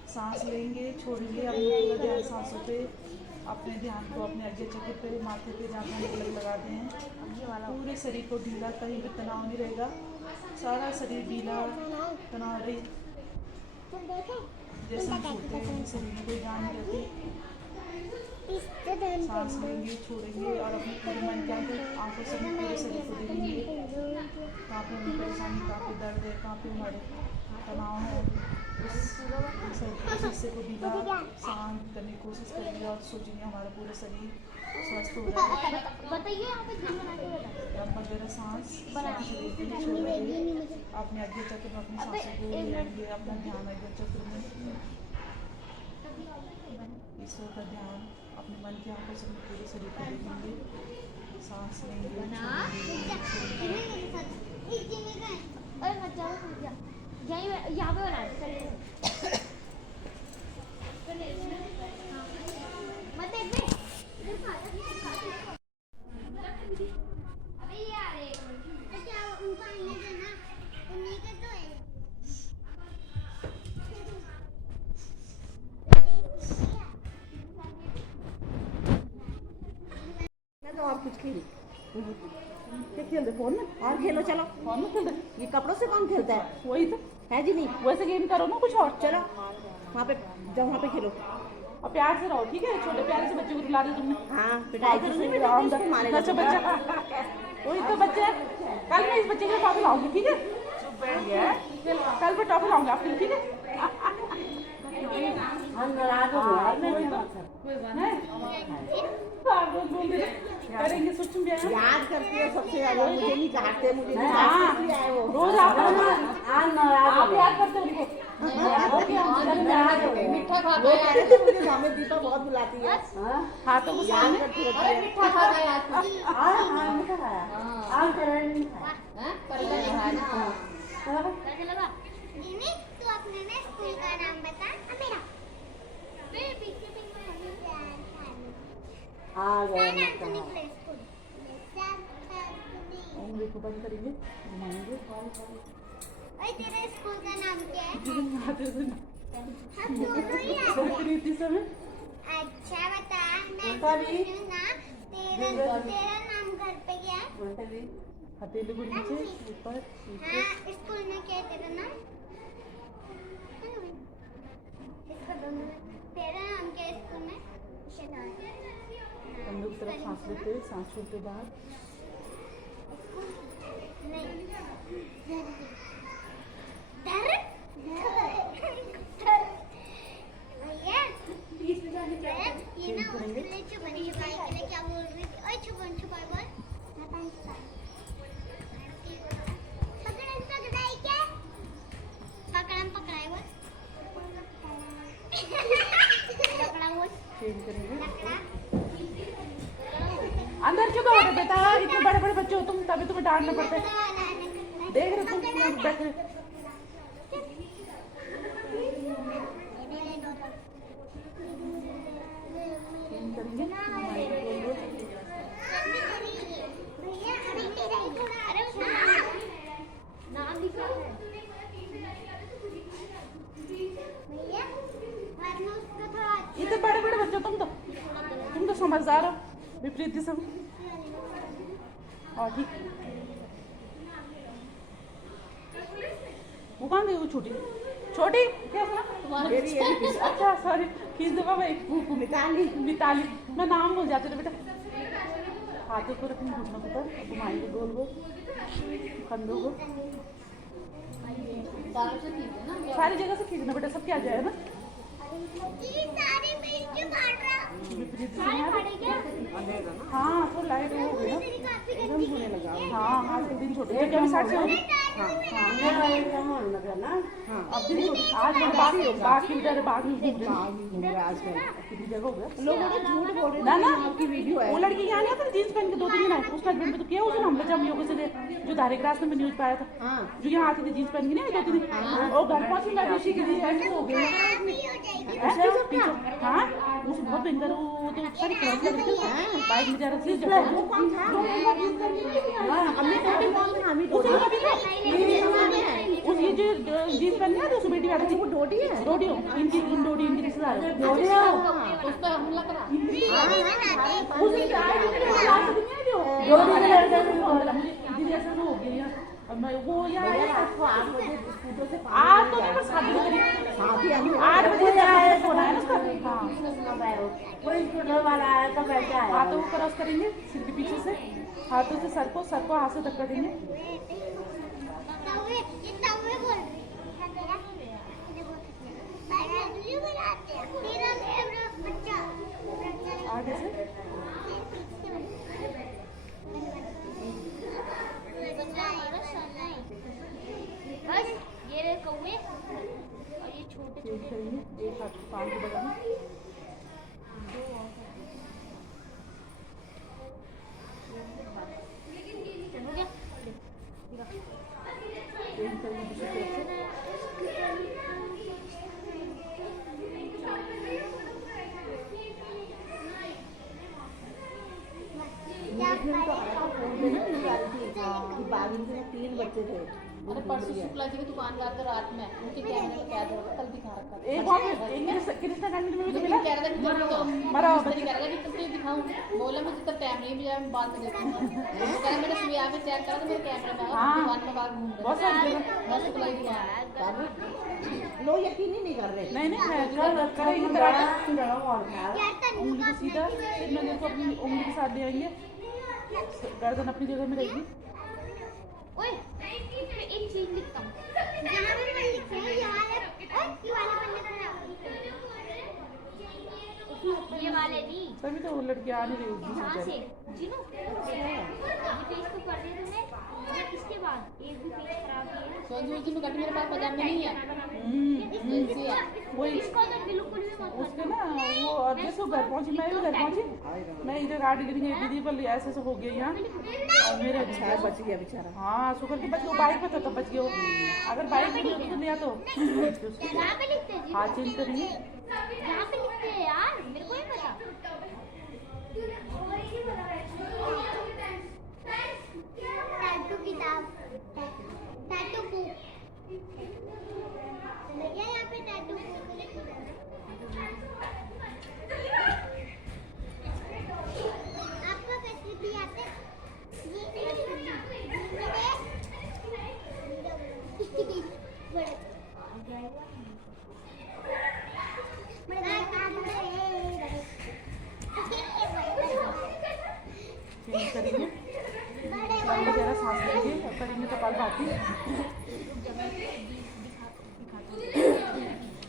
सांस लेंगे, छोड़ेंगे, अपने पूरा ध्यान सांसों पे, अपने ध्यान को अपने आगे चक्र पे, माथे पे जहाँ पे लगाते हैं, पूरे शरीर को ढीला, कहीं भी तनाव नहीं रहेगा, सारा शरीर ढीला, तनाव रहित, जैसे हम सोते हैं शरीर में कोई जान नहीं रहती। सांस लेंगे, छोड़ेंगे और अपने पूरे मन के आंखों से अपने पूरे शरीर को देखेंगे, कहाँ पे हमें परेशानी, कहाँ पे दर्द है, कहाँ पे हमारे तनाव है, उस हिस्से को ढीला शांत करने की कोशिश करेंगे और सोचेंगे हमारा पूरा शरीर स्वस्थ हो जाएगा। बताइए यहाँ पे दिन बना के बताइए। लंबा गहरा सांस लेंगे, छोड़ेंगे, अपने आगे चक्र में अपनी सांसों को लेंगे, अपना ध्यान आगे चक्र में, ईश्वर का ध्यान अपने मन की आंखों से अपने पूरे शरीर को देखेंगे, सांस लेंगे, अरे मत जाओ, मत जाओ, यहीं यहाँ पे बना चलिए मत देख बे। अबे ये आ रहे क्या उनको आने देना, उन्हीं का तो है। तो आप कुछ खेल क्या खेलते फोन में? और खेलो, चलो फोन में खेलते। ये कपड़ों से कौन खेलता है? वही तो है जी, नहीं वैसे गेम करो ना कुछ और, चलो वहाँ पे जाओ, वहाँ पे खेलो और प्यार से रहो, ठीक है? छोटे प्यारे से बच्चे को रुला दिया तुमने। हाँ पिटाई करूँगी, मारेगा अच्छा बच्चा, वही तो बच्चे। कल मैं इस बच्चे के लिए टॉफी लाऊंगी, ठीक है? कल मैं टॉफी लाऊंगी आपके लिए, ठीक है? करेंगे सोच में याद करती है सबसे ज्यादा, मुझे नहीं काटते, मुझे नहीं काटते आए वो रोज आप याद करते उनको। मीठा खा वो कह रहे थे मुझे मामे दीपा बहुत बुलाती है, हाथों को याद करती रहती है। मीठा खा गया आज मीठा खाया, आज करें नहीं खाया, करेला नहीं खाया ना। कैसे लगा? दीदी तू अपने ना स्कूल का नाम बता। मेरा मेरे पीछे आ गया उंगली को बंद करेंगे, तेरे स्कूल का नाम क्या है? हम दोनों ही अच्छा बता, मैं पूछूं ना, तेरा नाम घर पे क्या है? हथेली को नीचे ऊपर। हाँ, स्कूल में क्या है तेरा नाम? तेरा नाम क्या है स्कूल में? हम लोग तरफ सांस लेते, सांस छोड़ते बाहर। ये ना छुपन छुपाई के लिए क्या बोल रही थी? ओए छुपन छुपाई बोल। पकड़न पकड़ाई क्या? पकड़न पकड़ाई बोल। तभी तुम्हें डांटना पड़ता है। देख रहे तुम बैठे इतने बड़े बड़े बच्चे तुम तो समझदार हो विपरीत किस्म। और ठीक वो कहाँ गई वो छोटी छोटी क्या सुना अच्छा सॉरी खींच दो भाई मिताली मैं नाम भूल जाती थी बेटा। हाथों को रखेंगे घुटनों के ऊपर घुमाएंगे गोल गोल कंधों को सारी जगह से खींचना बेटा सब क्या जाए ना। हाँ तो लाइट हो गई ना एकदम होने लगा। हाँ हाँ दिन छोटे क्या भी 60 से होगी। हाँ ना अब दिन छोटे आज बाग की जगह बाग में आज कितनी जगह हो गया लोगों ने झूठ बोल रहे ना आपकी वीडियो है। वो लड़की यहाँ नहीं आता जींस पहन के 2 दिन आए उसका हस्बैंड पे तो किया उसने हमले जब योगा से जो धारे क्लास में न्यूज पाया था जो यहाँ आती थी जींस पहन के नहीं 2 दिन और घर पहुंची मैं ऋषि के लिए ऐसे हो गया। हाँ उसे बहुत भयंकर वो तो सारी क्रॉस कर रही बाइक में जा रही थी उस ये जो जींस पहन है तो बेटी बैठी थी वो डोडी है डोडी इनकी रिश्तेदार उस पर हमला करा उस दिन हो गया वो यार 8 बजे आज तो मैं बस 7 बजे 8 बजे आया सोना है ना उसका। कोई स्कूटर वाला आया तो बैठा है हाथों को क्रॉस करेंगे सिर के पीछे से हाथों से सर को हाथ से धक्का देंगे। आगे से बस ये रहे कौवे और ये छोटे एक हाथ पाँव के बगल में बागी के 3 बच्चे थे। अरे परसों शुक्ला जी की दुकानदार का रात में उनके कैमरे में कैद हो गया कल दिखा रखा था। एक बार कृष्णा कांड में भी तो मिला कह रहा था कि मरा कह रहा था कि तुम दिखाऊं बोले मुझे तो टाइम नहीं मिला मैं बात कर लेती हूं। कह रहा मैंने सुबह आके चेक करा तो मेरे कैमरे में दुकान में बाहर घूम रहा बहुत सारी जगह मैं शुक्ला जी की लोग यकीन ही नहीं कर रहे। नहीं मैं करेंगे उंगली को सीधा फिर मैं देखो अपनी उंगली के साथ ले आएंगे गर्दन अपनी जगह में रहेगी। ओए एक चीज लिखता हूँ यहाँ पे मैं लिखता हूँ ये वाले पन्ने का ये वाले नहीं तभी तो वो लड़की आ नहीं रही यहाँ से जिनो ये पेज तो कर दिया तुमने इसके बाद एक भी पेज खराब नहीं है। संजू जी में मेरे पास पजामे नहीं है वही इसको तो बिल्कुल भी मत उसके ना वो और जैसे घर पहुंची मैं भी घर पहुंची मैं इधर गाड़ी गिर गई दीदी पर ऐसे हो गया यहाँ और मेरे बच गया बेचारा। हाँ शुक्र की बच गया बाइक पे था तो बच गया अगर बाइक पे तो लिया तो यहाँ पे लिखते हैं हाथ चेंज करेंगे यहाँ पे लिखते हैं यार मेरे को ही पता। टैटू किताब टैटू बुक भैया यहाँ पे टैटू बुक आपको कैसे भी आते चेंज करेंगे जरा सांस लेंगे करेंगे तो पल बाकी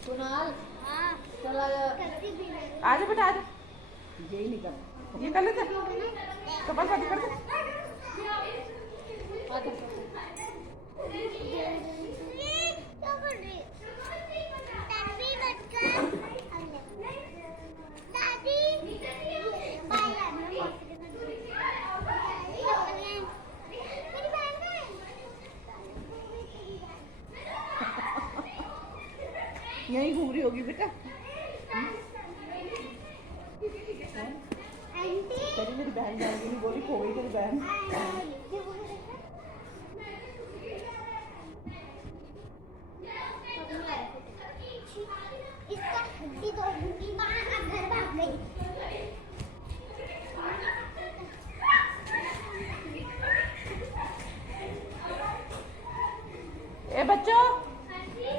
कुणाल चला आजा बेटा आजा यही नहीं कर ये कर लेते कपाल भाती कर दे यहीं घूम रही होगी बेटा। आंटी तेरी मेरी बहन जाएगी, नहीं बोली खो गई तेरी बहन। इसका हड्डी तोड़ूंगी, माँ घर भाग गई। ए बच्चों,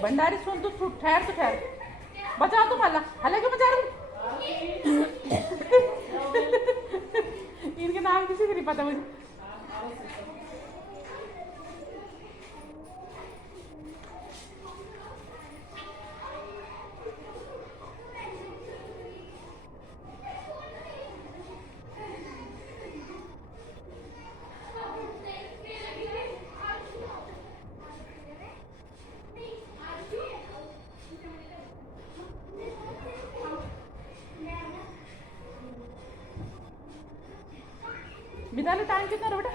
भंडारी सुन, तू ठहर, तू ठहर, बचाओ तुम, हल्ला हल्ला क्यों मचा रहे हो? इनके नाम किसी को नहीं पता मुझे। विद्यालय टाइम कितना है बेटा?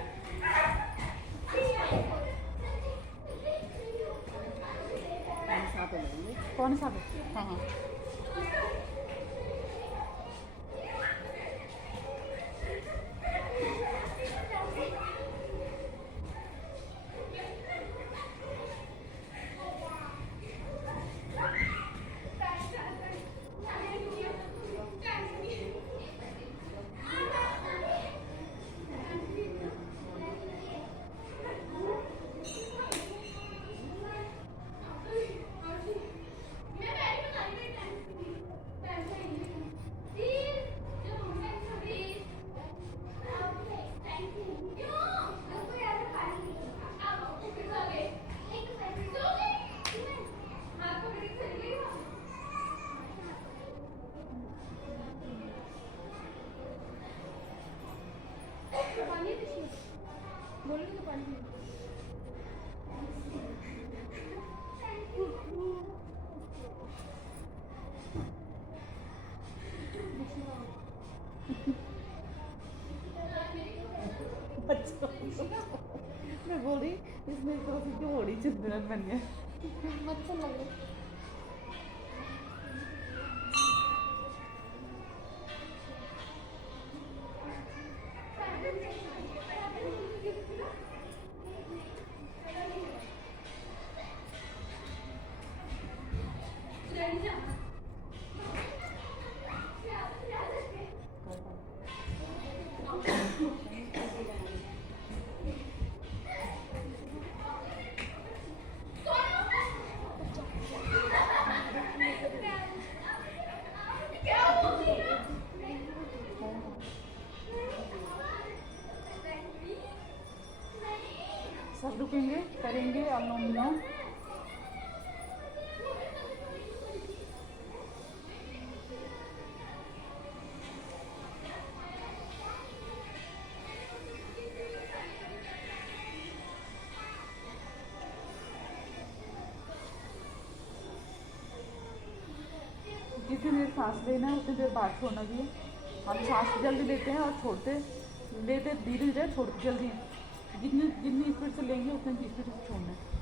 कौन सा? हाँ हाँ। मैं बोल रही इसमें तो क्यों हो रही चिंतन बन गया। मच्छर लग रहे। सब रुकेंगे, करेंगे अनुलोम विलोम। जितनी देर सांस लेना है उतनी देर बाद छोड़ना भी है। हम सांस जल्दी लेते हैं और छोड़ते, लेते धीरे धीरे, छोड़ते जल्दी। जितनी जितनी स्पीड से लेंगे उतनी स्पीड से छोड़ना है।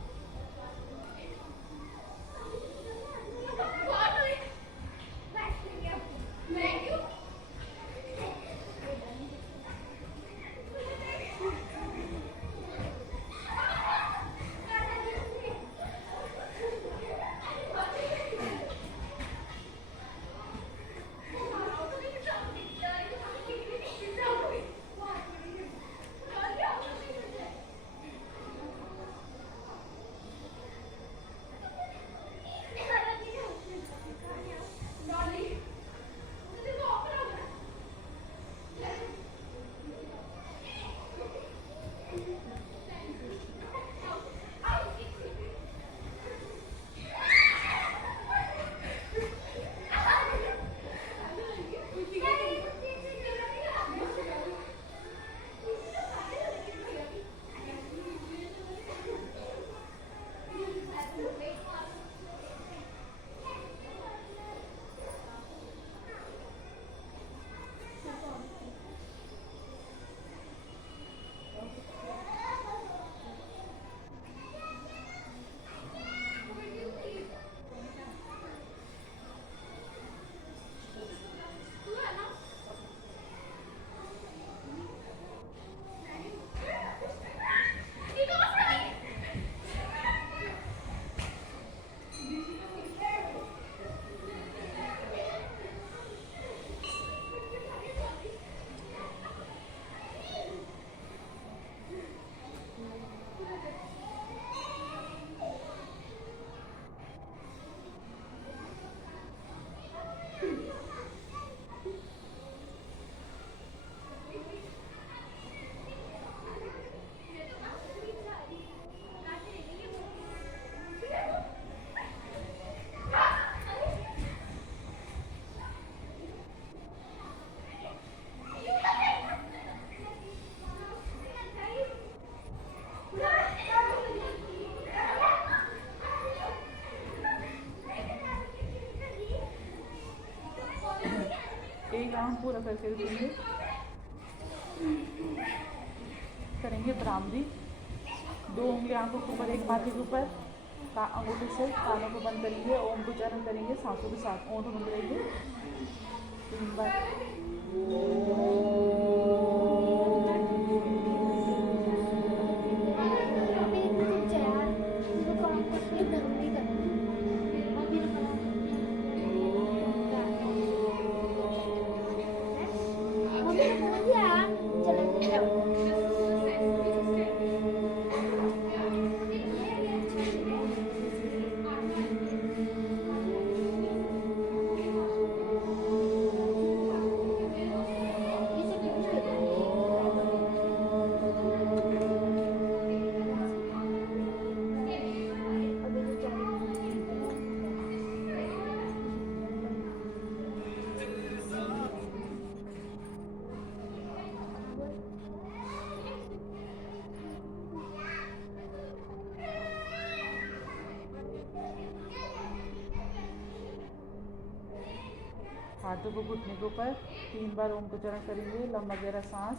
हम पूरा करके रुकेंगे। करेंगे ब्राह्मरी। 2 उंगली आंखों के ऊपर, एक माथे के ऊपर, अंगूठे से कानों को बंद करेंगे, ओम को उच्चारण करेंगे सांसों के साथ। ओम बंद करेंगे 3 बार। हाथों को घुटने के ऊपर 3 बार ओम को उच्चारण करेंगे। लंबा गहरा सांस।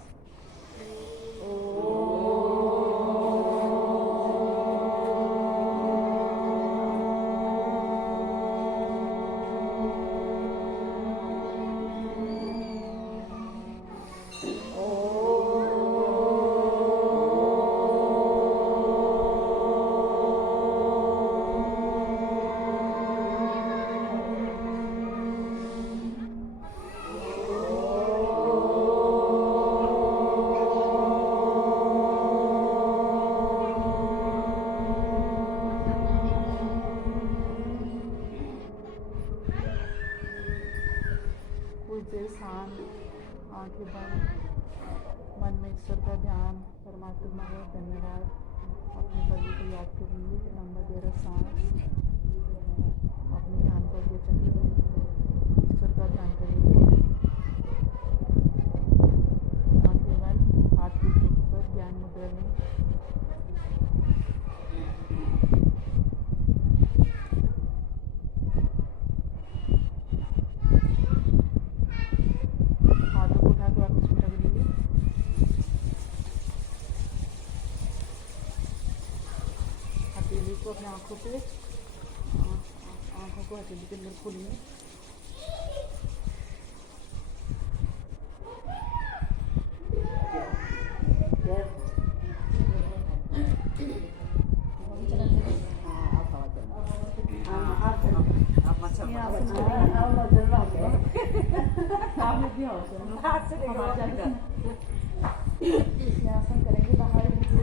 कुछ देर शांत, आंखें बंद, मन में ईश्वर का ध्यान, परमात्मा का धन्यवाद, अपने प्रभु को याद करेंगे। लंबा गहरा सांस, अपने ध्यान को अगले चक्र में ईश्वर का ध्यान करेंगे। आंखें बंद, हाथ पीठ के ऊपर ज्ञान मुद्रा में। हथेली को अपने आंखों पे, आंखों को हथेली के अंदर खोलेंगे। आसन करेंगे बाहर से।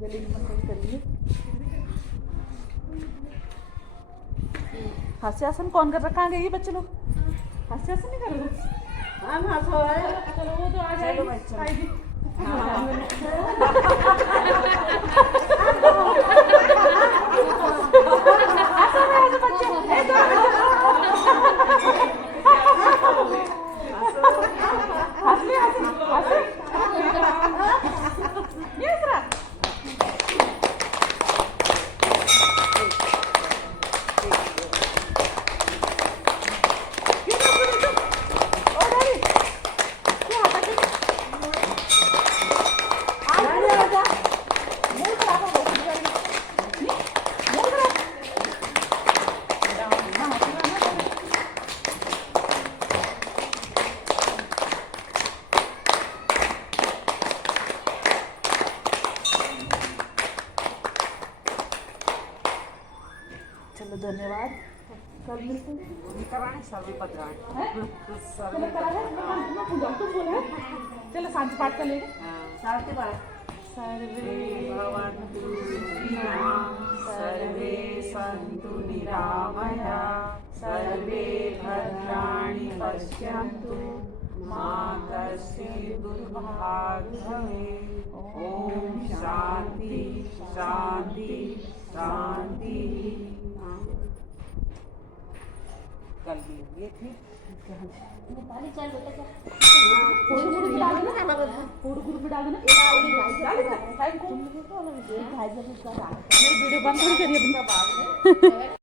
गले की मसाज करिए। हास्यासन कौन कर रहा? कहाँ गई बच्चे लोग? हास्यासन नहीं कर रहे? चलो वो तो आ जाएगी। चलो धन्यवाद। कल मिलते हैं। चलो शांति पाठ कर लेंगे। शांति पाठ। सर्वे भवन्तु सुखिनः, सर्वे सन्तु निरामयाः, सर्वे भद्राणि पश्यन्तु, मा कश्चित् दुर्भाग् भवेत्। ओम शांति शांति शांति। कल ये थी पानी चल बेटा फोटो भी डाल देना। Thank you. मेरी वीडियो बंद थोड़ी करिए अपनी।